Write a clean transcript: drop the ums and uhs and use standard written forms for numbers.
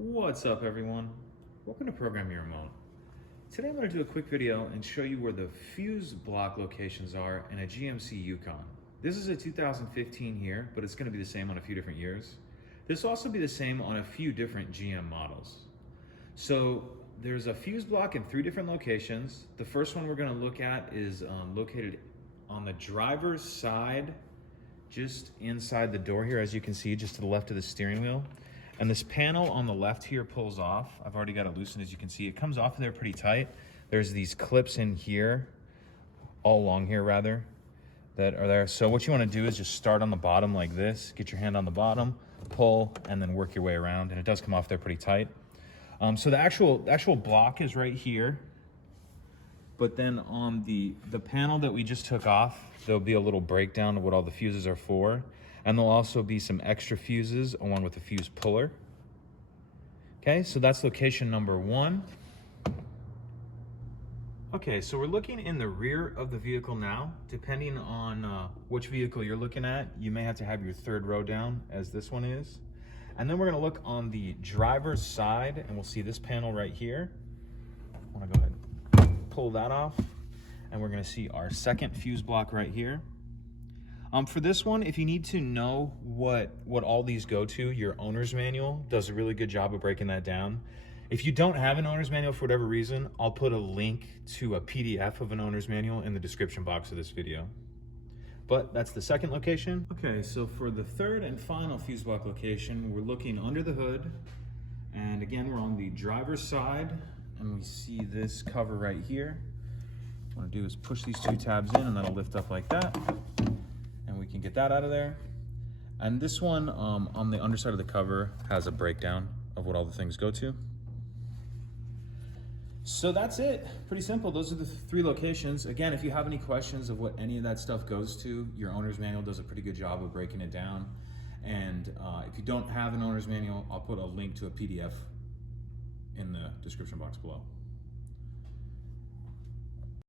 What's up, everyone? Welcome to Program Your Remote. Today I'm going to do a quick video and show you where the fuse block locations are in a GMC Yukon. This is a 2015 here, but it's going to be the same on a few different years. This will also be the same on a few different GM models. So there's a fuse block in 3 different locations. The first one we're going to look at is located on the driver's side, just inside the door here, as you can see, just to the left of the steering wheel. And this panel on the left here pulls off. I've already got it loosened, as you can see. It comes off of there pretty tight. There's these clips in here, all along here rather, that are there. So what you want to do is just start on the bottom like this, get your hand on the bottom, pull, and then work your way around. And it does come off there pretty tight. So the actual block is right here. But then on the panel that we just took off, there'll be a little breakdown of what all the fuses are for. And there'll also be some extra fuses along with the fuse puller. Okay, so that's location number 1. Okay, so we're looking in the rear of the vehicle now. Depending on which vehicle you're looking at, you may have to have your 3rd row down, as this one is. And then we're gonna look on the driver's side, and we'll see this panel right here. I wanna go ahead and pull that off. And we're gonna see our 2nd fuse block right here. For this one, if you need to know what all these go to, your owner's manual does a really good job of breaking that down. If you don't have an owner's manual for whatever reason, I'll put a link to a PDF of an owner's manual in the description box of this video. But that's the 2nd location. Okay, so for the 3rd and final fuse block location, we're looking under the hood. And again, we're on the driver's side, and we see this cover right here. What I want to do is push these 2 tabs in, and that'll lift up like that. And we can get that out of there. And this one on the underside of the cover has a breakdown of what all the things go to. So that's it, pretty simple. Those are the 3 locations. Again, if you have any questions of what any of that stuff goes to, your owner's manual does a pretty good job of breaking it down. And if you don't have an owner's manual, I'll put a link to a PDF in the description box below.